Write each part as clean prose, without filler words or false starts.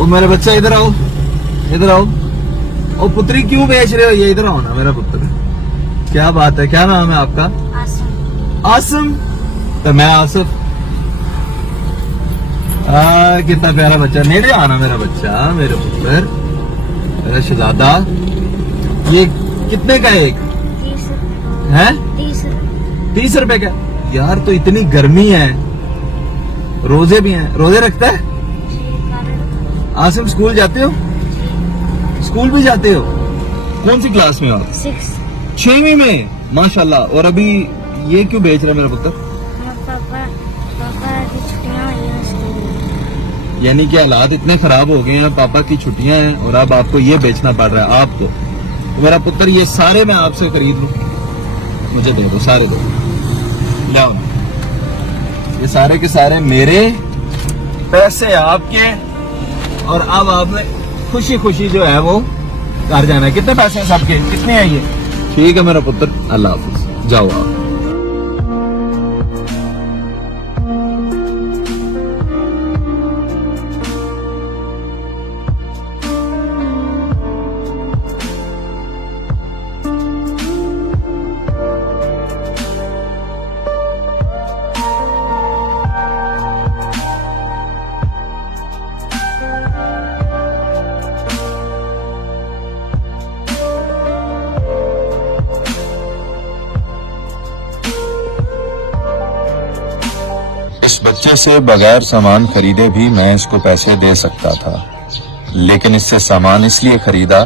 ओ मेरे बच्चा इधर आओ, इधर आओ। ओ पुत्री क्यों बेच रहे हो ये? इधर आओ ना मेरा पुत्र। क्या बात है, क्या नाम है आपका? आसम। आसिम। तो मैं आसिफ। कितना प्यारा बच्चा। नेड़े आना मेरा बच्चा, मेरे पुत्र, मेरा शहजादा। ये कितने का है एक? 30 है 30 रुपए का। यार तो इतनी गर्मी है, रोजे भी हैं। रोजे रखता है आसिम? स्कूल जाते हो? स्कूल भी जाते हो? कौन सी क्लास में हो आप? 6वीं में, माशाल्लाह। और अभी ये क्यों बेच रहे मेरा पुत्र? पापा की छुट्टियां हुई हैं स्कूल। यानी कि हालात इतने खराब हो गए हैं, पापा की छुट्टियां हैं और अब आपको ये बेचना पड़ रहा है आपको। तो मेरा पुत्र ये सारे मैं आपसे खरीद लूं? मुझे दे दो, सारे दो, लाओ ना। ये सारे के सारे मेरे पैसे, आपके। और अब आपने खुशी खुशी जो है वो घर जाना है। कितने पैसे हैं सबके? कितने हैं ये? ठीक है मेरा पुत्र, अल्लाह हाफिज, जाओ आप। इस बच्चे से बगैर सामान खरीदे भी मैं इसको पैसे दे सकता था, लेकिन इससे सामान इसलिए खरीदा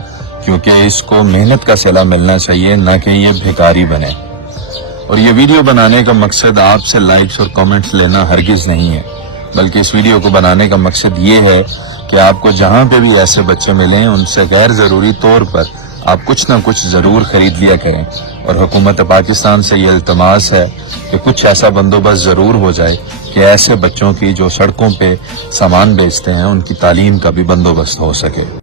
क्योंकि इसको मेहनत का सिला मिलना चाहिए, न कि ये भिखारी बने। और ये वीडियो बनाने का मकसद आपसे लाइक्स और कमेंट्स लेना हरगिज नहीं है, बल्कि इस वीडियो को बनाने का मकसद ये है कि आपको जहां पे भी ऐसे बच्चे मिलें उनसे गैर जरूरी तौर पर आप कुछ ना कुछ जरूर खरीद लिया करें। और हुकूमत पाकिस्तान से ये इल्तमास है कि कुछ ऐसा बंदोबस्त जरूर हो जाए कि ऐसे बच्चों की जो सड़कों पे सामान बेचते हैं उनकी तालीम का भी बंदोबस्त हो सके।